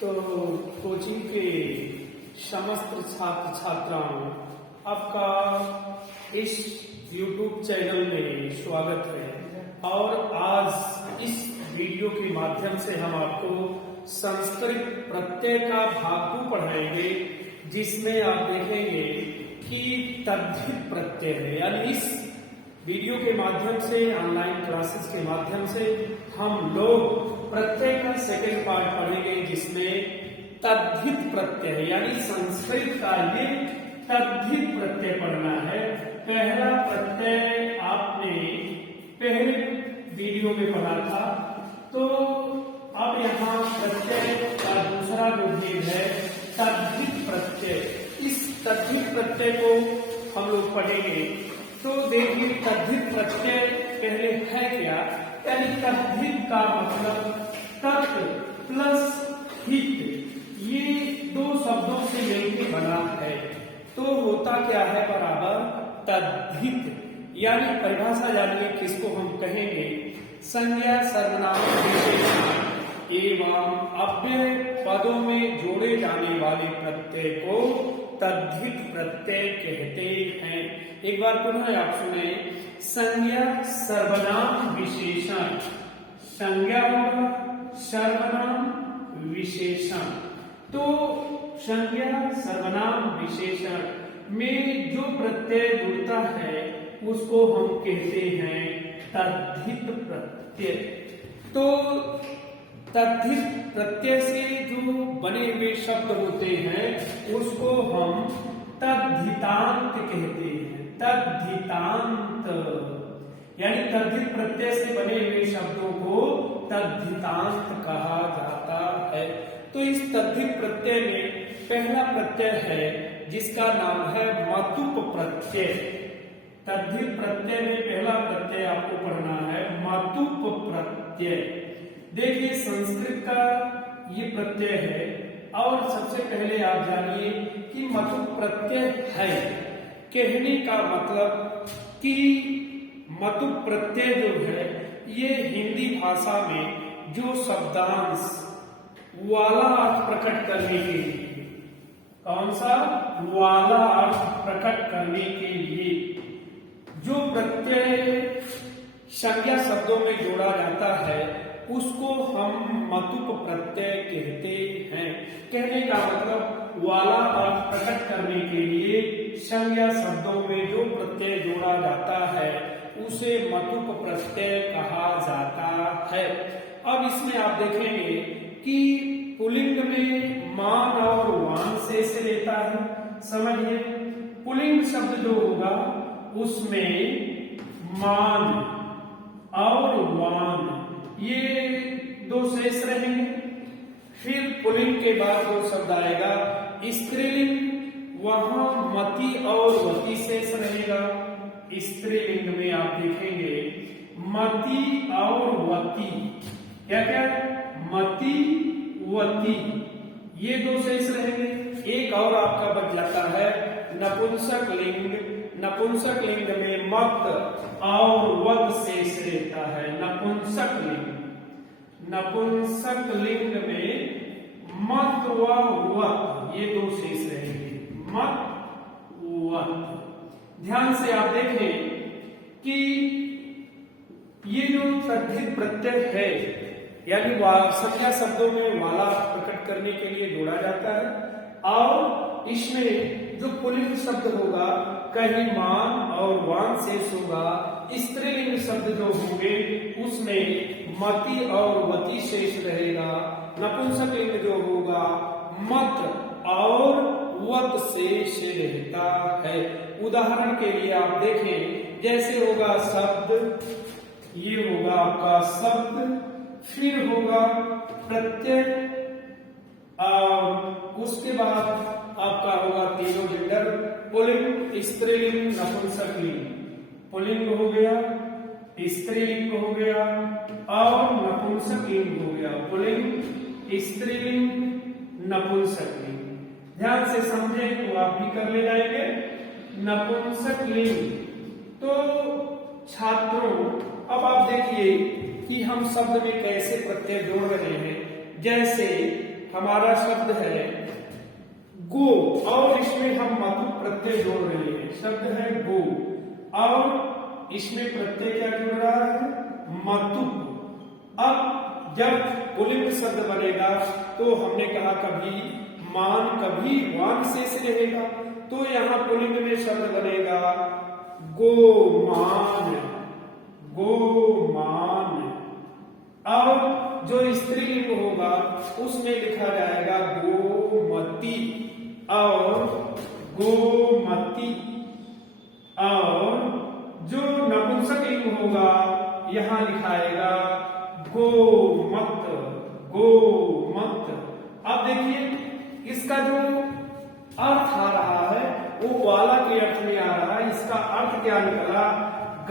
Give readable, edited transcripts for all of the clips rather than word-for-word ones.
तो कोचिंग के समस्त छात्र छात्राओं, आपका इस YouTube चैनल में स्वागत है। और आज इस वीडियो के माध्यम से हम आपको संस्कृत प्रत्यय का भाग 2 पढ़ाएंगे, जिसमें आप देखेंगे कि तद्धित प्रत्यय है। यानी इस वीडियो के माध्यम से, ऑनलाइन क्लासेस के माध्यम से हम लोग प्रत्यय का सेकंड पार्ट पढ़ेंगे, जिसमें तद्धित प्रत्यय है। यानी संस्कृत का ये तद्धित प्रत्यय पढ़ना है। पहला प्रत्यय आपने पहले वीडियो में पढ़ा था, तो अब यहाँ प्रत्यय का दूसरा जो भेद है तद्धित प्रत्यय। इस तद्धित प्रत्यय को हम लोग पढ़ेंगे। तो देखिए, तद्धित प्रत्यय पहले है क्या। यानी तद्धित का मतलब तत् प्लस हित, ये दो शब्दों से मिलकर बना है। तो होता क्या है, बराबर तद्धित। यानी परिभाषा जानिए किसको हम कहेंगे। संज्ञा, सर्वनाम, विशेषण एवं अव्यय पदों में जोड़े जाने वाले प्रत्यय को तद्धित प्रत्यय कहते हैं। एक बार पुनः आप सुने। संज्ञा, सर्वनाम, विशेषण। संज्ञा होगा, सर्वनाम, विशेषण। तो संज्ञा, सर्वनाम, विशेषण में जो प्रत्यय जुड़ता है उसको हम कहते हैं तद्धित प्रत्यय। तो तद्धित प्रत्यय से जो बने हुए शब्द होते हैं उसको हम तद्धितांत कहते हैं। तद्धितांत यानी तद्धित प्रत्यय से बने हुए शब्दों को तद्धितांत कहा जाता है। तो इस तद्धित प्रत्यय में पहला प्रत्यय है जिसका नाम है मतुप प्रत्यय। तद्धित प्रत्यय में पहला प्रत्यय आपको पढ़ना है मतुप प्रत्यय। देखिए, संस्कृत का ये प्रत्यय है। और सबसे पहले आप जानिए कि मतुप प्रत्यय है। कहने का मतलब कि मतुप प्रत्यय जो है ये हिंदी भाषा में जो शब्दांश वाला अर्थ प्रकट करने के लिए, कौन सा वाला अर्थ प्रकट करने के लिए जो प्रत्यय संज्ञा शब्दों में जोड़ा जाता है उसको हम मतुप प्रत्यय कहते हैं। कहने का मतलब वाला अर्थ प्रकट करने के लिए संज्ञा शब्दों में जो प्रत्यय जोड़ा जाता है उसे मतुप प्रत्यय कहा जाता है। अब इसमें आप देखेंगे कि पुल्लिंग में मान और वान शेष रहता है। समझिए, पुल्लिंग शब्द जो होगा उसमें मान और वान ये दो शेष रहेंगे। फिर पुल्लिंग के बाद जो शब्द आएगा स्त्रीलिंग, वहां मति और वति शेष रहेगा। स्त्रीलिंग में आप देखेंगे मति और वति, क्या क्या, मति वति, ये दो शेष रहेंगे। एक और आपका बच जाता है नपुंसक लिंग। नपुंसक लिंग में मत और वत शेष रहता है। नपुंसक लिंग, नपुंसक लिंग में मत व वत ये दो शेष रहेंगे। मत वत। ध्यान से आप देखें कि ये जो तद्धित प्रत्यय है यानी संज्ञा शब्दों में वाला प्रकट करने के लिए जोड़ा जाता है। और इसमें जो पुल्लिंग शब्द होगा कहीं मान और वान शेष होगा। स्त्रीलिंग शब्द जो होंगे उसमें मति और वति शेष रहेगा। नपुंसक लिंग जो होगा मत और वत शेष रहता है। उदाहरण के लिए आप देखें, जैसे होगा शब्द, ये होगा आपका शब्द, फिर होगा प्रत्यय और उसके बाद आपका होगा तीनों जेंडर, पुल्लिंग, स्त्रीलिंग, नपुंसक लिंग। पुल्लिंग हो गया, स्त्रीलिंग हो गया और नपुंसक लिंग हो गया। पुल्लिंग, स्त्रीलिंग, नपुंसक लिंग। ध्यान से समझे तो आप भी कर ले जाएंगे। नपुंसक लिंग। तो छात्रों, अब आप देखिए कि हम शब्द में कैसे प्रत्यय जोड़ रहे हैं। जैसे हमारा शब्द है गो और इसमें हम मतु प्रत्यय जोड़ रहे हैं। शब्द है गो और इसमें प्रत्यय क्या जुड़ रहा है? मतु। अब जब पुल्लिंग शब्द बनेगा तो हमने कहा कभी मान कभी वान शेष रहेगा, तो यहाँ पुल्लिंग में शब्द बनेगा गोमान, गोमान। और जो स्त्रीलिंग होगा उसमें लिखा जाएगा गोमती और गोमती। और जो नपुंसक लिंग होगा यहाँ लिखाएगा गोमत, गोमत। अब देखिए इसका जो अर्थ आ रहा है वो वाला के अर्थ में आ रहा है। इसका अर्थ क्या निकला?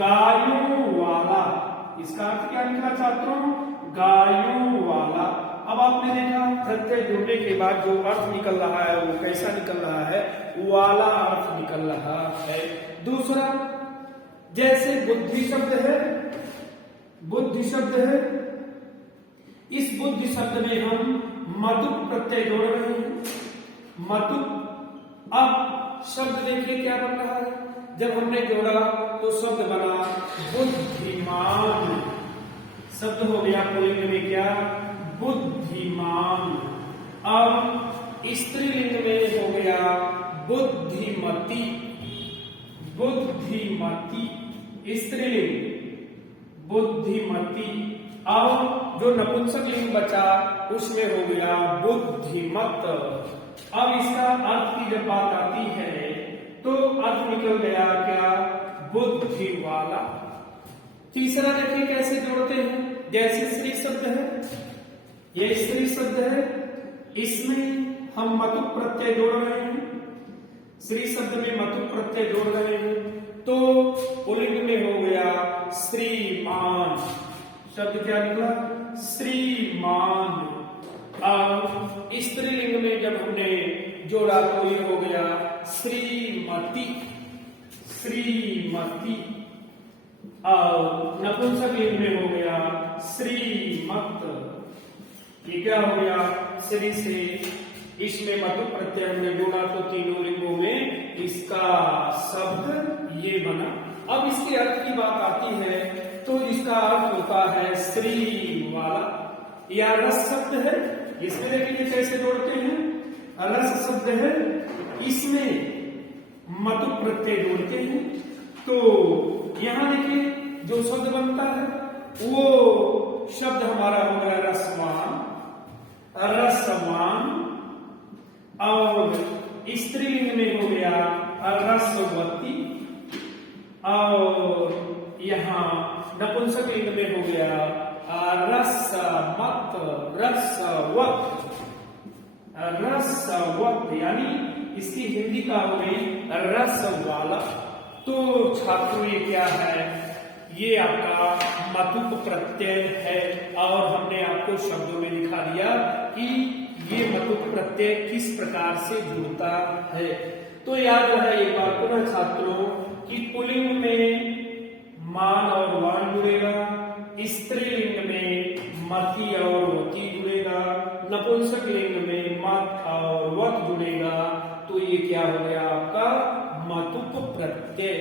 गायों वाला। इसका अर्थ क्या निकला छात्रों? गायों वाला। अब आपने देखा प्रत्यय जुड़ने के बाद जो अर्थ निकल रहा है वो कैसा निकल रहा है? वाला अर्थ निकल रहा है। दूसरा, जैसे बुद्धि शब्द है, बुद्धि शब्द है, इस बुद्धि शब्द में हम मतु प्रत्यय जोड़ रहे हैं, मतु। अब शब्द देखिए क्या बन रहा है? जब हमने जोड़ा तो शब्द बना बुद्धिमान। शब्द हो गया पुल्लिंग में क्या? बुद्धिमान। अब स्त्रीलिंग में हो गया बुद्धिमती, बुद्धिमती स्त्रीलिंग बुद्धिमती। अब जो नपुंसक लिंग बचा उसमें हो गया बुद्धिमत। अब इसका अर्थ की जब बात आती है तो अर्थ निकल गया क्या? बुद्धि वाला। तीसरा देखिए कैसे जोड़ते हैं। जैसे स्त्री शब्द है, ये स्त्री शब्द है, इसमें हम मतु प्रत्यय जोड़ रहे हैं। स्त्री शब्द में मतु प्रत्यय जोड़ रहे हैं तो पुल्लिंग में हो गया श्रीमान। शब्द क्या निकला? श्रीमान। अब स्त्रीलिंग में जब हमने जोड़ा तो ये हो गया श्रीमती, श्रीमती। और नपुंसक लिंग में हो गया श्रीमत। ये क्या हो गया? श्री से इसमें मतु प्रत्यय हमने जोड़ा तो तीनों लिंगों में इसका शब्द ये बना। अब इसके अर्थ की बात आती है तो इसका अर्थ होता है श्री वाला। या रस शब्द है, इसमें देखिए कैसे जोड़ते हैं। रस शब्द है, इसमें मतु प्रत्यय जोड़ते हैं तो यहां देखिए जो शब्द बनता है वो शब्द हमारा हो गया रसवान, रसवान। और स्त्रीलिंग में हो गया रसवती। और यहाँ नपुंसक लिंग में हो गया रसमत, रसवत, रसवत। यानी इसकी हिंदी का हो गई रस वाला। तो छात्रों ये क्या है? ये आपका मतु प्रत्यय है और हमने आपको शब्दों में दिखा दिया कि ये मतु प्रत्यय किस प्रकार से जुड़ता है। तो याद रहे एक बार पुनः छात्रों कि पुल्लिंग में मान और वान जुड़ेगा, स्त्रीलिंग में मति और वती जुड़ेगा, नपुंसक लिंग में मत और वत जुड़ेगा। तो ये क्या हो गया आपका? मतुप प्रत्यय।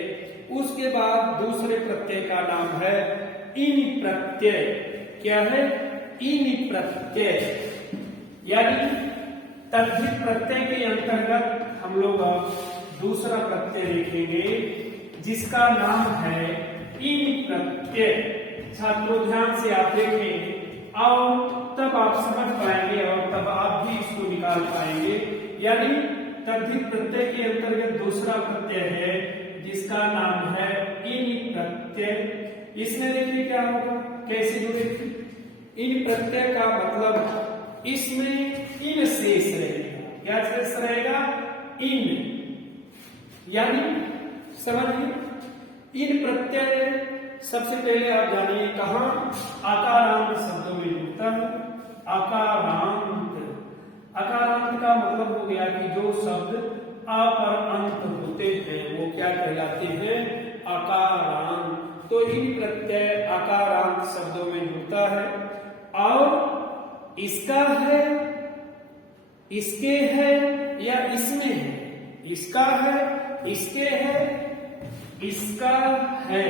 उसके बाद दूसरे प्रत्यय का नाम है इन प्रत्यय। क्या है? इन प्रत्यय। यानी तद्धित प्रत्यय के अंतर्गत हम लोग अब दूसरा प्रत्यय देखेंगे जिसका नाम है इन प्रत्यय। छात्रों ध्यान से आप देखें और तब आप समझ पाएंगे और तब आप भी इसको निकाल पाएंगे। यानी तद्धित प्रत्यय के अंतर्गत दूसरा प्रत्यय है जिसका नाम है इन प्रत्यय। इसमें देखिए क्या होगा, कैसे जुड़ेगी। इन प्रत्यय का मतलब इसमें इन शेष रहेगा। क्या शेष रहेगा? इन। यानी समझिए इन प्रत्यय सबसे पहले आप जानिए कहां आकारांत शब्दों में जुड़ता है। आकारांत, आकारांत का मतलब हो गया कि जो शब्द आ पर अंत होते हैं वो क्या कहलाते हैं? आकारांत। तो इन प्रत्यय आकारांत शब्दों में जुड़ता है और इसका है इसके है या इसमें है, इसका है, इसके है, इसका है,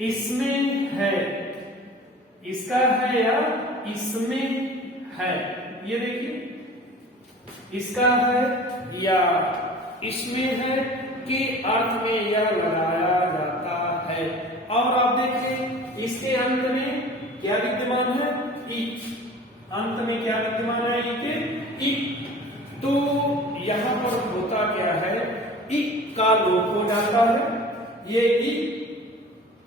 इसमें है, इसका है या इसमें है। ये देखिए, इसका है या इसमें है के अर्थ में यह लगाया जाता है। और आप देखिए इसके अंत में क्या विद्यमान है, ई। अंत में क्या विद्यमान है, ई के ई। तो यहां पर होता क्या है, ई का लोप हो जाता है, ये ई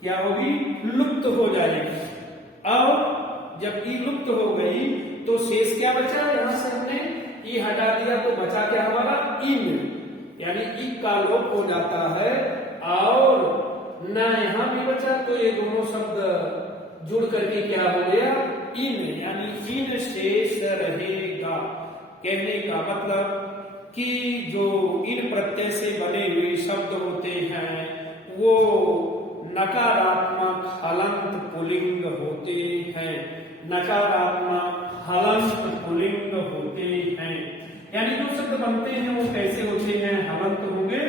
क्या होगी, लुप्त हो जाएगी। और जब ई लुप्त हो गई तो शेष क्या बचा, यहां से हमने ई हटा दिया तो बचा क्या हमारा, इन, यानी ई का लोप हो जाता है। और न यहां भी बचा तो ये दोनों शब्द जुड़ करके क्या हो गया, इन, यानी इन शेष रहेगा। कहने का मतलब कि जो इन प्रत्यय से बने हुए शब्द होते हैं वो नकारात्मक हलंत पुल्लिंग होते हैं, नकारात्मक हलंत पुल्लिंग होते हैं। यानी जो शब्द बनते हैं वो कैसे होते हैं, हलंत होंगे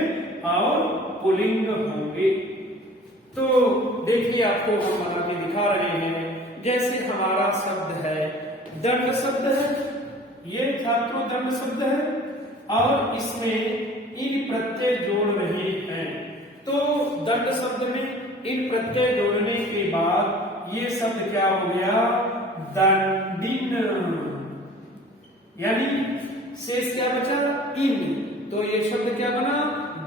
और पुल्लिंग होंगे। तो देखिए आपको हम बना के दिखा रहे हैं। जैसे हमारा शब्द है दंड शब्द है, ये छात्रों दंड शब्द है और इसमें इन प्रत्यय जोड़ रहे हैं। तो दंड शब्द में इन प्रत्यय जोड़ने के बाद ये शब्द क्या हो गया, दंडिन, यानी शेष क्या बचा, इन। तो ये शब्द क्या बना,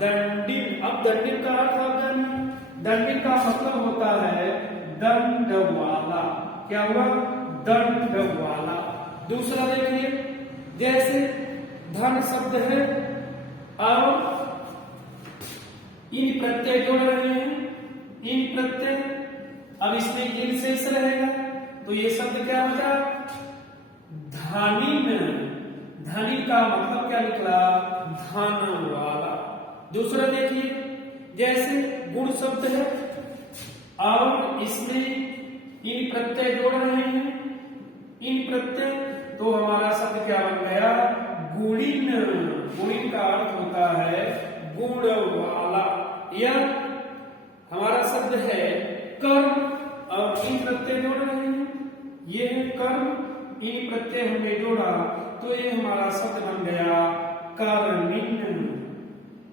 दंडिन। अब दंडिन का अर्थ आप जानिए, दंडिन का मतलब होता है दंड वाला। क्या हुआ, दंड वाला। दूसरा देखिए, जैसे धन शब्द है और इन प्रत्यय जोड़ रहे हैं, इन प्रत्यय, अब इसमें इन शेष रहेगा तो ये शब्द क्या बचा, धनिन। धनी का मतलब क्या निकला, धन वाला। दूसरा देखिए, जैसे गुण शब्द है और इसमें इन प्रत्यय जोड़ रहे हैं, इन प्रत्यय, तो हमारा शब्द क्या बन गया, गुणिन। गुणिन का अर्थ होता है गुण वाला। यह हमारा शब्द है कर्म और इन प्रत्यय जोड़ रहे हैं, ये है कर्म, इन प्रत्यय हमने जोड़ा तो ये हमारा शब्द बन गया कर्मिन।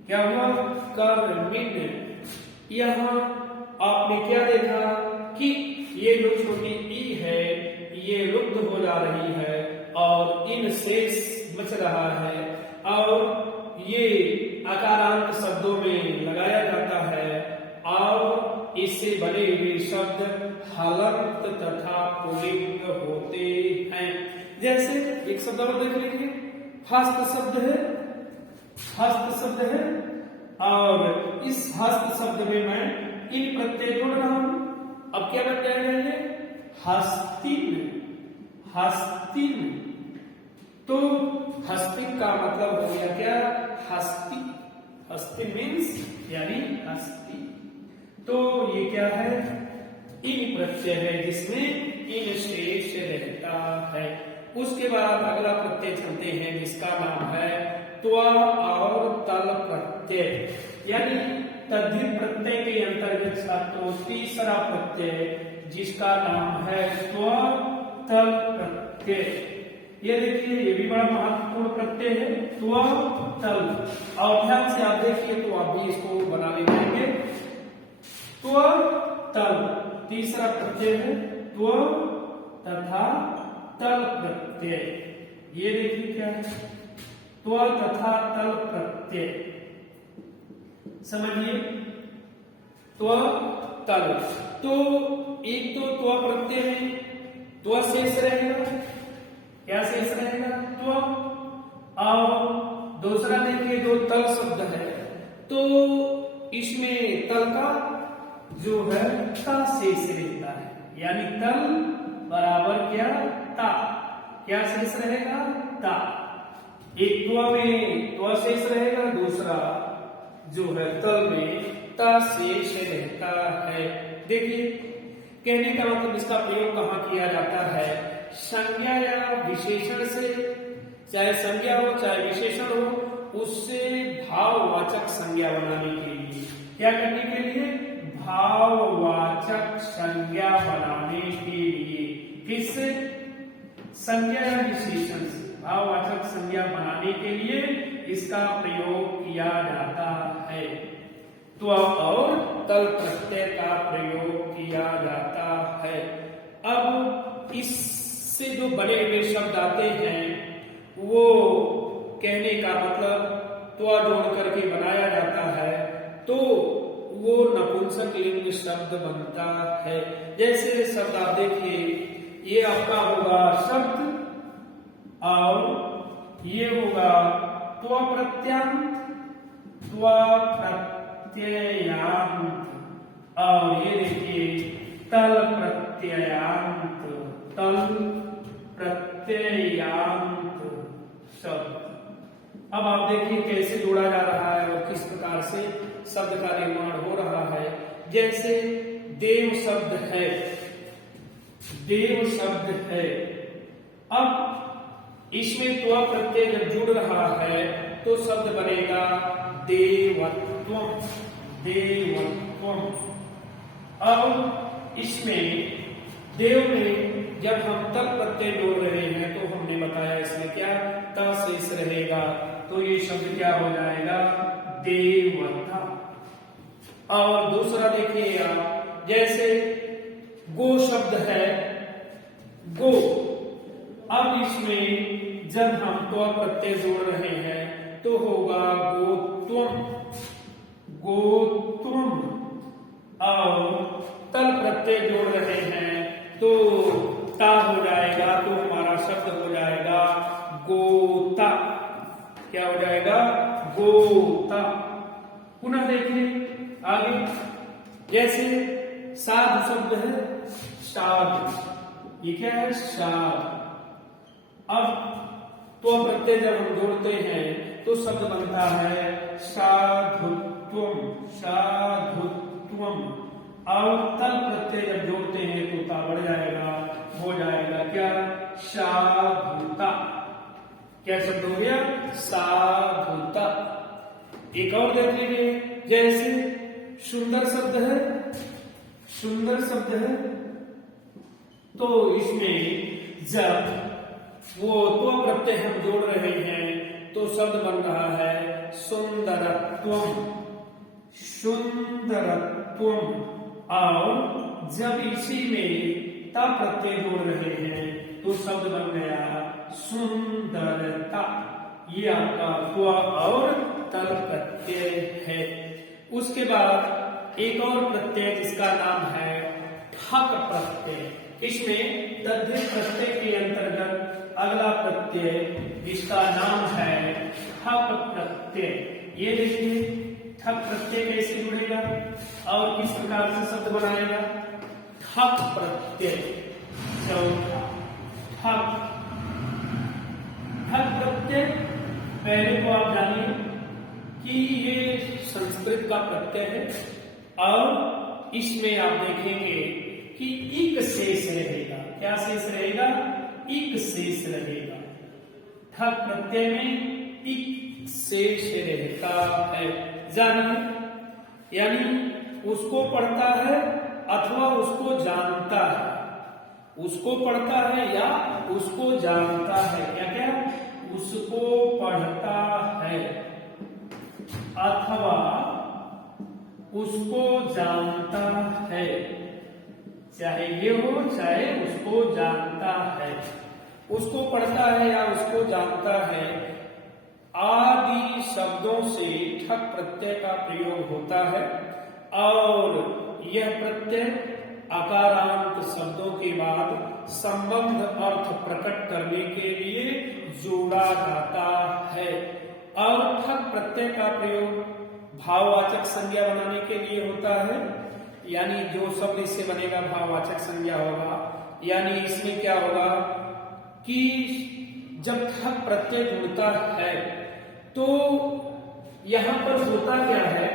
क्या हुआ, कर्मिन। यहां आपने क्या देखा कि ये जो छोटी ई है ये लुप्त हो जा रही है और इन शेष बच रहा है और ये अकारांत शब्दों में लगाया जाता है और इससे बने हुए शब्द हलंत तथा पुल्लिंग होते हैं। जैसे एक शब्द और देख लीजिए, हस्त शब्द है, हस्त शब्द है और इस हस्त शब्द में मैं इन प्रत्यय जोड़ रहा हूं। अब क्या बन जाएगा ये, हस्तिन, हस्तिन। तो हस्तिन का मतलब हो गया क्या, हस्ती। हस्तिन मीन्स यानी हस्ती। तो ये क्या है, इन प्रत्यय है जिसमें इन शेष रहता है। उसके बाद अगला प्रत्यय चलते हैं जिसका नाम है त्वा और तल प्रत्यय, यानी तद्धित प्रत्यय के अंतर्गत छात्रों तीसरा प्रत्यय जिसका नाम है त्वा तल प्रत्यय। ये देखिए ये भी बड़ा महत्वपूर्ण प्रत्यय है, त्वा तल। और ध्यान से आप देखिए तो आप भी इसको बना लेंगे। त्व तल तीसरा प्रत्यय है, त्व तथा तल प्रत्यय। ये देखिए क्या है, त्व तथा तल प्रत्यय, समझिए, त्व तल। तो एक तो त्व प्रत्यय में त्व शेष रहेगा, क्या शेष रहेगा, त्व। और दूसरा देखिए जो तल शब्द है तो इसमें तल का जो है ता शेष रहता है, यानी तल बराबर क्या, ता। क्या शेष रहेगा, ता। एक त्व में त्व शेष रहेगा, दूसरा जो है तल में ता शेष रहता है। देखिए कहने का मतलब इसका प्रयोग कहाँ किया जाता है, संज्ञा या विशेषण से चाहे संज्ञा हो चाहे विशेषण हो, उससे भाववाचक संज्ञा बनाने के लिए क्या करने के लिए, भाववाचक संज्ञा बनाने के लिए, किससे, संज्ञा या विशेषण से भाववाचक संज्ञा बनाने के लिए इसका प्रयोग किया जाता है। त्व और तल प्रत्यय का प्रयोग किया जाता है। अब इससे जो बने हुए शब्द आते हैं वो कहने का मतलब त्व जोड़ करके बनाया जाता है तो वो नपुंसक लिंग शब्द बनता है। जैसे शब्द आप देखिए, ये आपका होगा शब्द और ये होगा त्व प्रत्यांत, त्व प्रत्ययांत, और ये देखिए तल प्रत्ययांत, तल प्रत्ययांत शब्द। अब आप देखिए कैसे जोड़ा जा रहा है और किस प्रकार से शब्द का निर्माण हो रहा है। जैसे देव शब्द है, देव शब्द है, अब इसमें त्व प्रत्यय जब जुड़ रहा है तो शब्द बनेगा देवत्वम, देवत्वम। अब इसमें देव में जब हम तल प्रत्यय जोड़ रहे हैं तो हमने बताया इसमें क्या त शेष रहेगा, तो ये शब्द क्या हो जाएगा, देवता। और दूसरा देखिए आप, जैसे गो शब्द है, गो, अब इसमें जब हम त्व प्रत्यय जोड़ रहे हैं तो होगा गोत्वम, गोत्वम, और तल प्रत्यय जोड़ रहे हैं तो ता हो जाएगा, तो हमारा शब्द हो जाएगा गोता। क्या हो जाएगा, गोता। पुनः देखिए आगे, जैसे साध शब्द है, साध, ये क्या है, साध। अब त्व प्रत्यय जब हम जोड़ते हैं तो शब्द बनता है साधुत्वम, साधुत्वम, और तल प्रत्यय जब जोड़ते हैं तो ता बढ़ जाएगा, हो जाएगा क्या, साधुता। क्या शब्द हो गया, साधुता। एक और देख लीजिए, जैसे सुंदर शब्द है, सुंदर शब्द है, तो इसमें जब वो त्व प्रत्यय हम जोड़ रहे हैं तो शब्द बन रहा है सुंदरत्वम, सुंदरत्वम, और जब इसी में ता प्रत्यय जोड़ रहे हैं तो शब्द बन गया सुंदरता। ये आपका त्व और तल प्रत्यय है। उसके बाद एक और प्रत्यय जिसका नाम है ठक प्रत्यय। इसमें तद्धित प्रत्यय के अंतर्गत अगला प्रत्यय जिसका नाम है ठक प्रत्यय। ये देखिए ठक प्रत्यय कैसे जुड़ेगा और किस प्रकार से शब्द बनाएगा, ठक प्रत्यय। चौथा ठक, ठक प्रत्यय पहले तो आप जानिए कि ये संस्कृत का प्रत्यय है और इसमें आप देखेंगे कि इक शेष रहेगा। क्या शेष रहेगा, इक शेष रहेगा। ठक प्रत्यय में इक शेष रहता है, जानिए, यानी उसको पढ़ता है अथवा उसको जानता है, उसको पढ़ता है या उसको जानता है। क्या क्या, उसको पढ़ता है अथवा उसको जानता है, चाहे ये हो चाहे उसको जानता है, उसको पढ़ता है या उसको जानता है आदि शब्दों से ठक प्रत्यय का प्रयोग होता है और यह प्रत्यय आकारांत शब्दों के बाद संबंध अर्थ प्रकट करने के लिए जोड़ा जाता है। और ठक प्रत्यय का प्रयोग भाववाचक संज्ञा बनाने के लिए होता है, यानी जो शब्द इससे बनेगा भाववाचक संज्ञा होगा। यानी इसमें क्या होगा कि जब ठक प्रत्यय जुड़ता है तो यहां पर होता क्या है,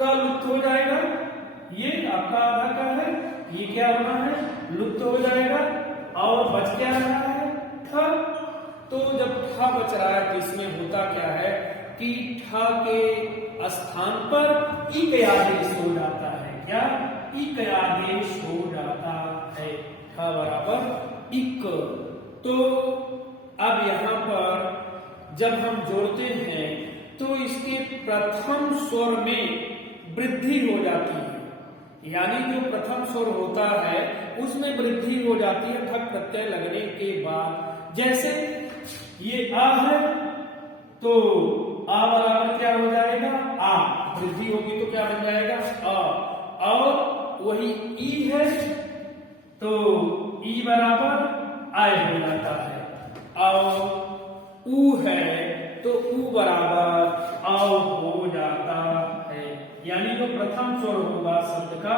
क लुप्त हो जाएगा, ये आपका आधा का है, ये क्या होना है, लुप्त हो जाएगा और बच क्या रहा है, ठ। तो जब ठ बच रहा है तो इसमें होता क्या है कि ठ के स्थान पर इक आदेश हो जाता है। क्या? इक आदेश हो जाता है। ठ बराबर इक। तो अब यहाँ पर जब हम जोड़ते हैं तो इसके प्रथम स्वर में वृद्धि हो जाती है, यानी जो प्रथम स्वर होता है उसमें वृद्धि हो जाती है ठक प्रत्यय लगने के बाद। जैसे ये आ है तो आ बराबर क्या हो जाएगा? आ। वृद्धि होगी तो क्या बन जाएगा? अ। और वही ई है तो ई बराबर आय हो जाता है। और ऊ है तो ऊ बराबर आओ हो जाता है। यानी जो प्रथम स्वर होगा शब्द का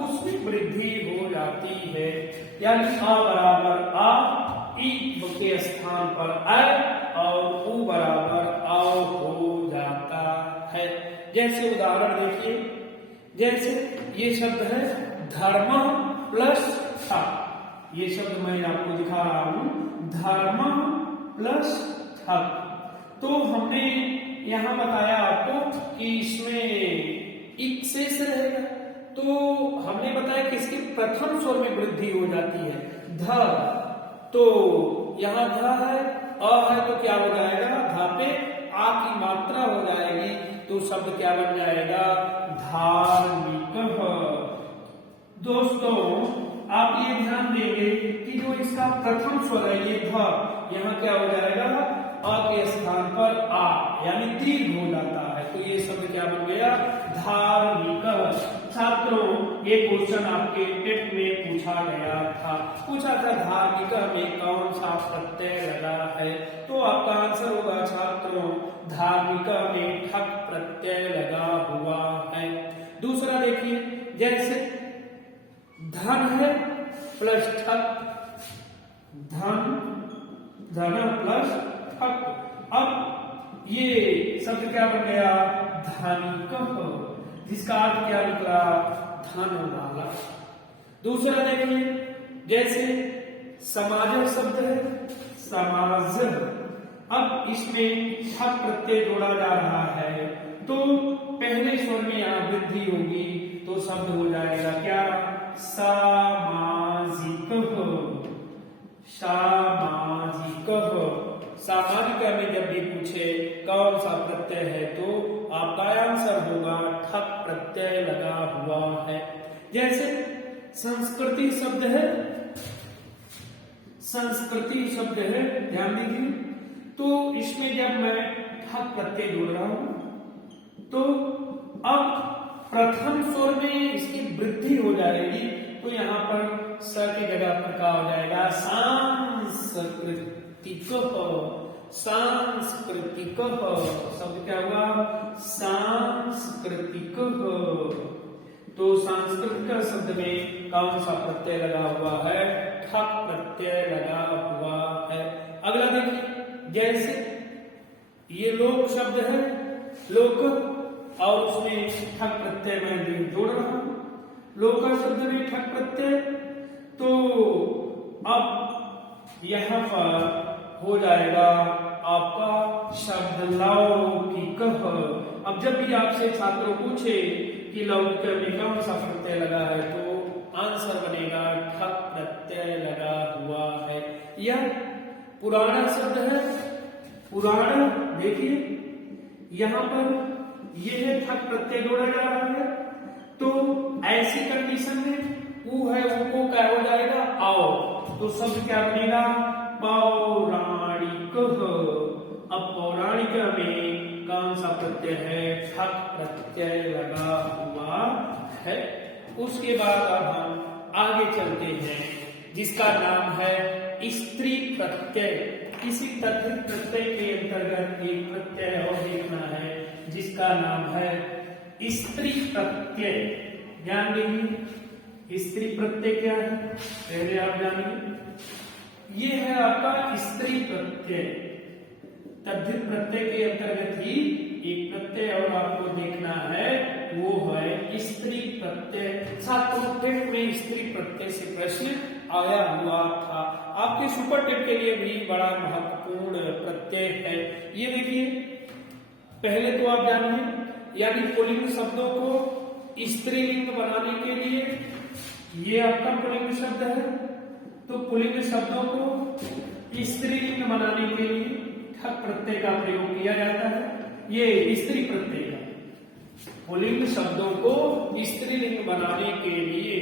उसमें वृद्धि हो जाती है। यानी आ बराबर आ, ई के स्थान पर अ और ऊ बराबर आओ हो जाता है। जैसे उदाहरण देखिए, जैसे ये शब्द है धर्म प्लस था। ये शब्द मैं आपको दिखा रहा हूं, धर्म प्लस था। तो हमने यहां बताया आपको कि इसमें इक शेष रहेगा, तो हमने बताया कि इसके प्रथम स्वर में वृद्धि हो जाती है ध। तो यहां ध है, अ है तो क्या हो जाएगा? धा पे आ की मात्रा हो जाएगी तो शब्द क्या बन जाएगा? धार्मिक। दोस्तों आप ये ध्यान देंगे कि जो इसका प्रथम स्वर है ये ध, यहाँ क्या हो जाएगा? अ के स्थान पर आ, यानी दीर्घ हो जाता है। तो ये शब्द क्या बन गया? धार्मिक। छात्रों ये क्वेश्चन आपके टेट में पूछा गया था। पूछा था धार्मिक में कौन सा प्रत्यय लगा है? तो आपका आंसर होगा छात्रों धार्मिक में ठक प्रत्यय लगा हुआ है। दूसरा देखिए, जैसे धन है प्लस ठक, धन धन प्लस ठक। अब ये शब्द क्या बन गया? धनिक, जिसका अर्थ क्या निकला? धन वाला। दूसरा देखिए, जैसे समाज शब्द है समाज, अब इसमें ठक प्रत्यय जोड़ा जा रहा है तो पहले स्वर में यहाँ वृद्धि होगी तो शब्द हो जाएगा क्या? सामाजिक। सामाजिक। सामाजिक में जब भी पूछे कौन सा प्रत्यय है तो आपका आंसर होगा ठक प्रत्यय लगा हुआ है। जैसे संस्कृति शब्द है, संस्कृति शब्द है, ध्यान दीजिए, तो इसमें जब मैं ठक प्रत्यय जोड़ रहा हूं तो अब प्रथम स्वर में इसकी वृद्धि हो जाएगी तो यहाँ पर स की जगह पर क्या हो जाएगा? सांस्कृतिक। सांस्कृतिक शब्द क्या हुआ? सांस्कृतिक। तो सांस्कृतिक शब्द में कौन सा प्रत्यय लगा हुआ है? ठक प्रत्यय लगा हुआ है। अगला देखिए, जैसे ये लोक शब्द है, लोक, और उसमें ठक प्रत्यय मैं जोड़ रहा हूं, लोक शब्द में ठक प्रत्यय, तो अब यहां पर हो जाएगा आपका शब्द लौकिक। अब जब भी आपसे छात्रों पूछे कि लौकिक में कौन सा प्रत्यय लगा है तो आंसर बनेगा ठक प्रत्यय लगा हुआ है। यह पुराना शब्द है, पुराण, देखिए यहां पर यह है ठक प्रत्यय जोड़ा जा रहा है तो ऐसी कंडीशन में ऊ है, ऊ को क्या हो जाएगा? आओ, तो शब्द क्या बनेगा? पौराणिक। अब पौराणिक में कौन सा प्रत्यय है? ठक प्रत्यय लगा हुआ है। उसके बाद अब हम आगे चलते हैं जिसका नाम है स्त्री प्रत्यय। इसी तद्धित प्रत्यय के अंतर्गत एक प्रत्यय और देखना है जिसका नाम है स्त्री प्रत्यय। ध्यान दीजिए, स्त्री प्रत्यय क्या है पहले आप जानिए। ये है आपका स्त्री प्रत्यय। तद्धित प्रत्यय के अंतर्गत ही एक प्रत्यय और आपको देखना है, वो है स्त्री प्रत्यय। छात्रों टेट में स्त्री प्रत्यय से प्रश्न आया हुआ था। आपके सुपर टेट के लिए भी बड़ा महत्वपूर्ण प्रत्यय है। ये देखिए, पहले तो आप जानिए, यानी पुल्लिंग शब्दों को स्त्रीलिंग बनाने के लिए, ये आपका पुल्लिंग शब्द है, तो पुल्लिंग शब्दों को स्त्रीलिंग बनाने के लिए ठक प्रत्यय का प्रयोग किया जाता है। ये स्त्री प्रत्यय का, पुल्लिंग शब्दों को स्त्रीलिंग बनाने के लिए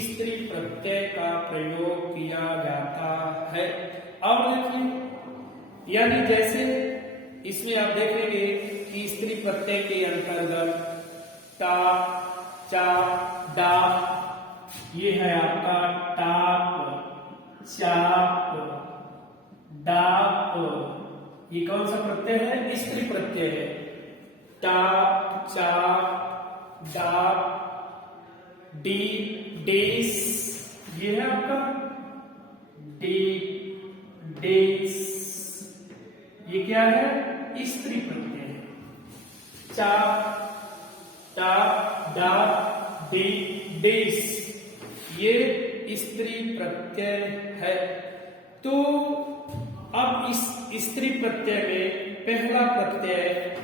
स्त्री प्रत्यय का प्रयोग किया जाता है। और देखिए, यानी जैसे इसमें आप देखेंगे कि स्त्री प्रत्यय के अंतर्गत टाप, चाप, डाप, ये है आपका टाप, चाप, डाप, ये कौन सा प्रत्यय है? स्त्री प्रत्यय है। टाप, चाप, डाप, डी, डेस, ये है आपका डी, डेस, ये क्या है? स्त्री प्रत्यय है। चाप, टाप, डाप, डी, डेस, ये स्त्री प्रत्यय है। तो अब इस स्त्री प्रत्यय में पहला प्रत्यय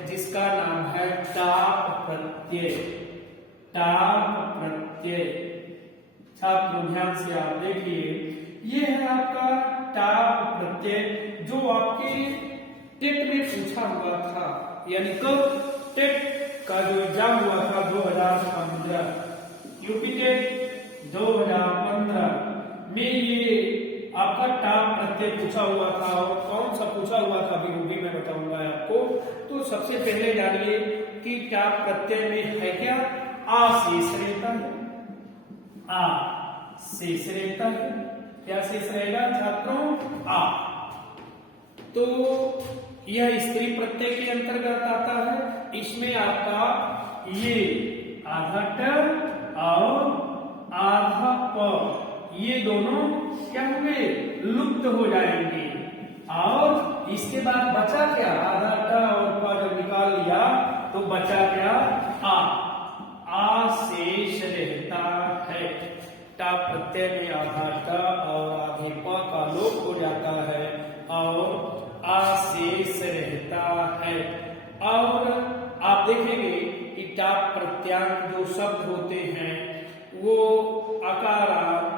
जिसका नाम है टाप प्रत्यय, टाप प्रत्यय। छात्रों ध्यान से आप देखिए, ये है आपका टाप प्रत्यय जो आपके टेट में पूछा हुआ था, यानी कब? टेट का जो एग्जाम हुआ था 2015, यूपी टेट 2015 में ये आपका टाप प्रत्यय पूछा हुआ था। और कौन सा पूछा हुआ था अभी वो भी मैं बताऊंगा आपको। तो सबसे पहले जानिए कि टाप प्रत्यय में है क्या? आ शेष रहता है, आ शेष रहता है। क्या शेष रहेगा छात्रों? आ। तो यह स्त्री प्रत्यय के अंतर्गत आता है। इसमें आपका ये आधा ट और आधा प, ये दोनों क्या होंगे? लुप्त हो जाएंगे। और इसके बाद बचा क्या? आधा ट और प जब निकाल लिया तो बचा क्या? आ शेष रहता है। टा प्रत्यय में आधा ट और आधे प का लोप हो जाता है और आ शेष रहता है। और आप देखेंगे कि टा प्रत्यांत जो शब्द होते हैं वो अकारांत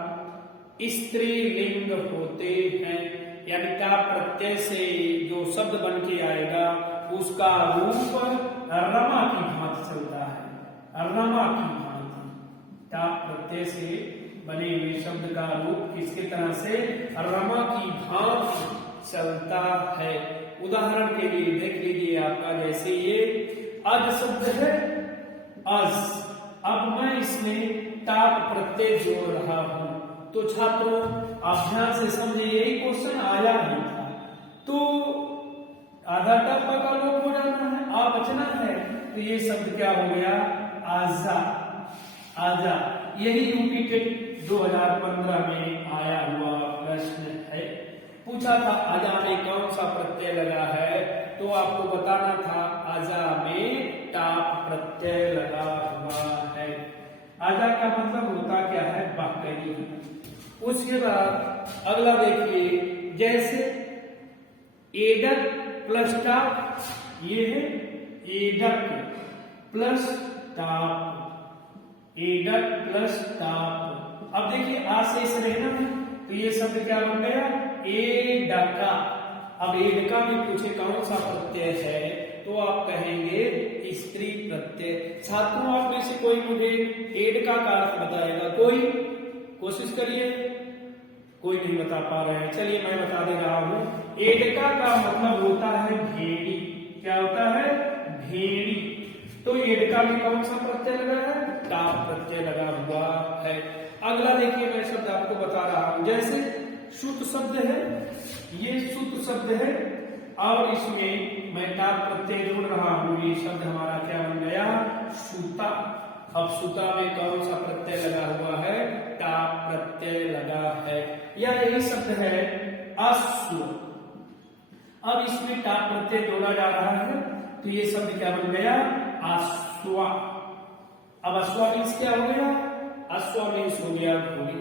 स्त्रीलिंग होते हैं। यानी टा प्रत्यय से जो शब्द बन के आएगा उसका रूप रमा की भांति चलता है। रमा की भांति टा प्रत्यय से बने हुए शब्द का रूप किसके तरह से? रमा की भांति चलता है। उदाहरण के लिए देख लीजिए आपका, जैसे ये अज शब्द है, अज, अब मैं इसमें टाप प्रत्यय जोड़ रहा हूं। तो छात्रों आप ध्यान से समझे, यही क्वेश्चन आया ही था। तो आधा टाप का लोप हो जाना है, आ बचना है, तो ये शब्द क्या हो गया? आजा, आजा। यही यूपी टेट 2015 में आया हुआ प्रश्न है। पूछा था आजा में कौन सा प्रत्यय लगा है, तो आपको बताना था आजा में टाप प्रत्यय लगा हुआ है। आजा का मतलब होता क्या है? बकरी। उसके बाद अगला देखिए, जैसे एडक प्लस टाप, ये है एडक प्लस टाप, एडक प्लस टाप। अब देखिए आ शेष रहना है, तो ये शब्द क्या बन गया? एडका। अब एडका में पूछे कौन सा प्रत्यय है, तो आप कहेंगे स्त्री प्रत्यय। छात्रों आप में से कोई मुझे एडका का अर्थ बताएगा? कोई कोशिश करिए। कोई नहीं बता पा रहे हैं, चलिए मैं बता दे रहा हूं। एडका का मतलब होता है भेड़ी। क्या होता है? भेड़ी। तो एडका में कौन सा प्रत्यय लगा है? टाप प्रत्यय लगा हुआ है। अगला देखिए, मैं शब्द आपको बता रहा हूं, जैसे सुत शब्द है, ये सुत शब्द है और इसमें मैं टाप प्रत्यय जोड़ रहा हूं। ये शब्द हमारा क्या बन गया? सूता। अब सूता में कौन सा प्रत्यय लगा हुआ है? टाप प्रत्यय लगा है। या यही शब्द है अश्व। अब इसमें टाप प्रत्यय जोड़ा जा रहा है, तो ये शब्द क्या बन गया? अश्वा। अब अश्वा मीन्स क्या हो गया? अश्वा मीन्स हो गया घोड़ी।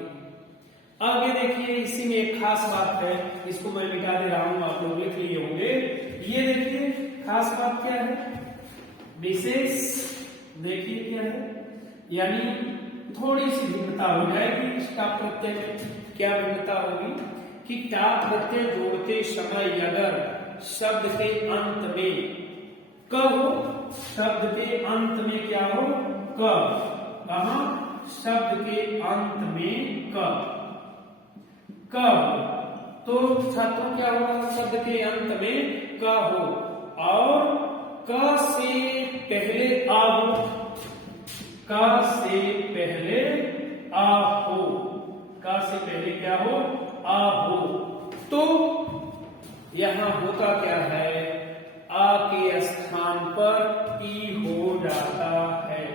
आगे देखिए, इसी में एक खास बात है, इसको मैं मिटा दे रहा हूं, आप लोग लिख लिए होंगे। ये देखिए खास बात क्या है, विशेष देखिए क्या है, यानी थोड़ी सी भिन्नता हो जाएगी टाप प्रत्यय में। क्या भिन्नता होगी कि टाप प्रत्यय जोड़ते समय अगर शब्द के अंत में क हो, शब्द के अंत में क्या हो, क, कहां, शब्द के अंत में क, तो छात्रों क्या होगा, शब्द के अंत में क हो और क से पहले आ हो, क से पहले आ हो, क से पहले क्या हो, आ हो, तो यहां होता क्या है, आ के स्थान पर ई हो जाता है,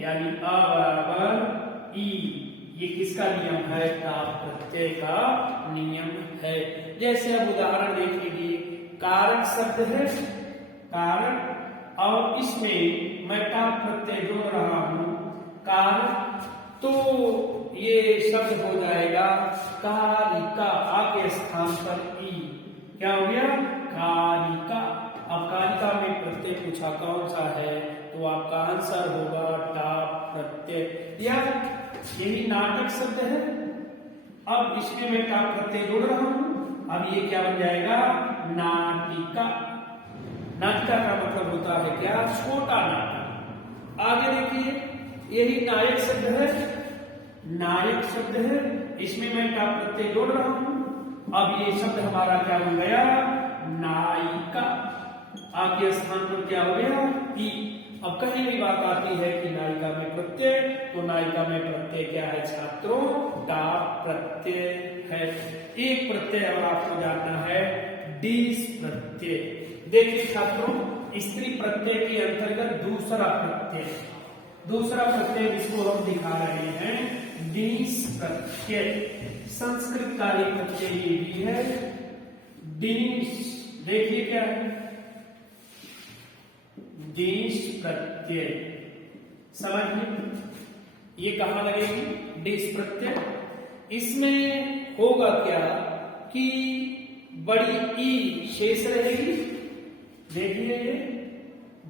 यानी आ बराबर ई। ये किसका नियम है, टाप प्रत्यय का नियम है। जैसे अब उदाहरण देख लीजिए, कारक शब्द है, कारक, और इसमें मैं टाप प्रत्यय जोड़ रहा हूं कारक, तो ये शब्द हो जाएगा कारिका, आ के स्थान पर ई, क्या हो गया, कारिका। अब कारिका में प्रत्यय पूछा कौन सा है, तो आपका आंसर होगा टाप प्रत्यय, या यही नाटक शब्द है। अब इसमें मैं टाप प्रत्यय जोड़ रहा हूं, अब ये क्या बन जाएगा, नाटिका। नाटिका का मतलब होता है क्या, छोटा नाटक। आगे देखिए, यही नायक शब्द है, नायक शब्द है, इसमें मैं टाप प्रत्यय जोड़ रहा हूं, अब ये शब्द हमारा क्या बन गया, नायिका। आगे स्थान पर क्या हो गया, ई। अब कहीं भी बात आती है कि नायिका में प्रत्यय, तो नायिका में प्रत्यय क्या है छात्रों, टाप प्रत्यय है। एक प्रत्यय और आपको जानना है, डीस प्रत्यय। देखिए छात्रों, स्त्री प्रत्यय के अंतर्गत दूसरा प्रत्यय जिसको हम दिखा रहे हैं, डीस प्रत्यय। संस्कृत का एक प्रत्यय ये भी है, डीस। देखिए क्या है, डीस प्रत्यय, समझिए ये कहां लगेगी, डीस प्रत्यय। इसमें होगा क्या कि बड़ी ई शेष रहेगी, देखिए ये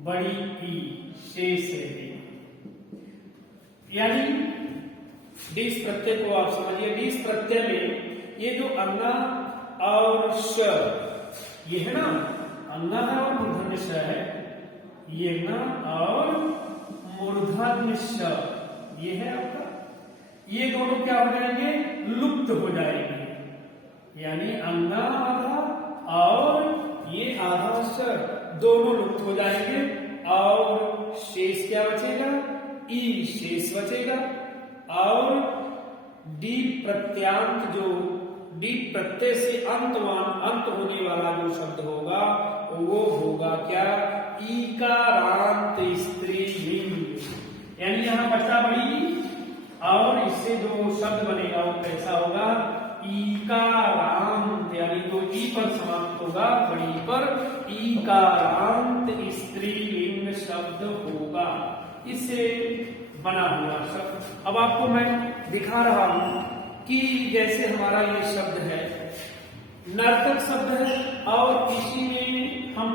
बड़ी ई शेष रहेगी, यानी डीस प्रत्यय को आप समझिए, डीस प्रत्यय में ये जो अन्ना और श, ये है ना, अन्ना है और मूर्धन्य श है, ये ना और मूर्धन्य श, ये है आपका, ये दोनों क्या हो जाएंगे, लुप्त हो जाएंगे, यानी अन्ना आधा और ये आधा श, दोनों लुप्त हो जाएंगे, और शेष क्या बचेगा, ई शेष बचेगा, और डी प्रत्यांत, जो डी प्रत्यय से अंत होने वाला जो शब्द होगा वो होगा क्या, ईकारांत स्त्रीलिंग, यानी यहां बचा बड़ी, और इससे जो शब्द बनेगा वो कैसा होगा, ईकारांत, यानी जो ई पर समाप्त होगा बड़ी पर, ईकारांत स्त्रीलिंग शब्द होगा, इससे बना हुआ शब्द। अब आपको मैं दिखा रहा हूं कि जैसे हमारा ये शब्द है, नर्तक शब्द है, और इसी में हम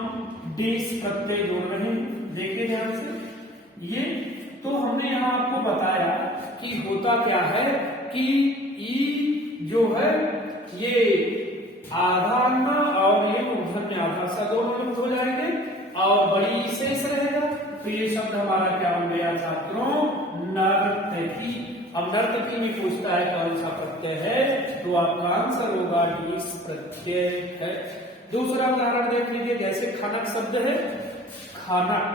डीस प्रत्यय जोड़ रहे हैं, देखिए ध्यान से। ये तो हमने यहां आपको बताया कि होता क्या है कि ई जो है ये आधा अन्ना और ये मूर्धन्य आधा सा दोनों लुप्त हो जाएंगे, और बड़ी शेष रहेगा, तो ये शब्द हमारा क्या बन गया छात्रों, नर्तकी। अब नर्तकी में पूछता है कौन सा प्रत्यय है, तो आपका आंसर होगा डीस प्रत्यय है। दूसरा उदाहरण देख लीजिए, जैसे खानक शब्द है, खानक,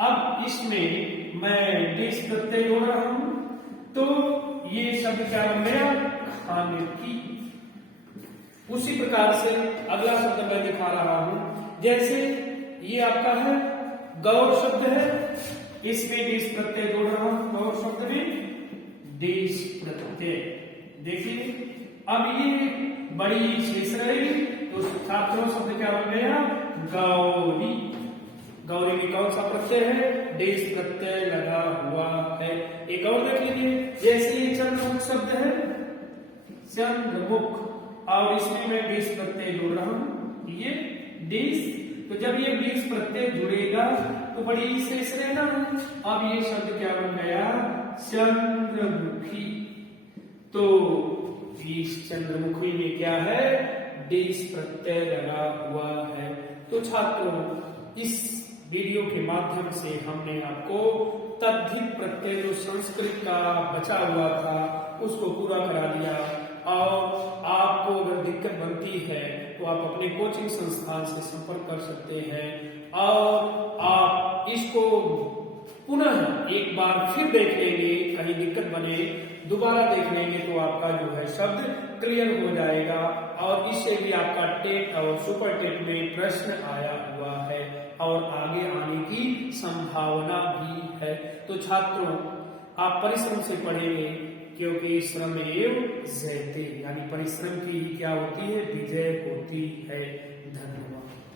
अब इसमें मैं डीस प्रत्यय जोड़ रहा हूं, तो ये शब्द क्या बन गया, खानकी। उसी प्रकार से अगला शब्द मैं दिखा रहा हूं, जैसे ये आपका है गौर शब्द है, इसमें डीस प्रत्यय जोड़ रहा हूं, गौर शब्द में डीस प्रत्यय। देखिए अब ये बड़ी शेष रहेगी, तो छात्रों शब्द क्या बन गया, गौरी। गौरी में कौन सा प्रत्यय है, डीस प्रत्यय लगा हुआ है। एक और देख लीजिए, जैसे ये चंद्रमुख शब्द है, चंद्रमुख। और इसमें मैं 20 प्रत्यय जोड़ रहा हूं, ये 20। तो जब ये 20 प्रत्यय जुड़ेगा तो बड़ी शेष रहना। अब ये शब्द क्या बन गया, चंद्रमुखी। तो इस चंद्रमुखी में क्या है, 20 प्रत्यय लगा हुआ है। तो छात्रों, इस वीडियो के माध्यम से हमने आपको तद्धित प्रत्यय जो संस्कृत का बचा हुआ था उसको पूरा करा दिया। और आपको अगर दिक्कत बनती है तो आप अपने कोचिंग संस्थान से संपर्क कर सकते हैं और आप इसको पुनः एक बार फिर देख लेंगे। कहीं दिक्कत बने दोबारा देख लेंगे तो आपका जो है शब्द क्लियर हो जाएगा। और इससे भी आपका टेट और सुपर टेट में प्रश्न आया हुआ है और आगे आने की संभावना भी है। तो छात्रों, आप परिश्रम से पढ़ेंगे, क्योंकि श्रमेव जयते, यानी परिश्रम की ही क्या होती है, विजय होती है। धन्यवाद।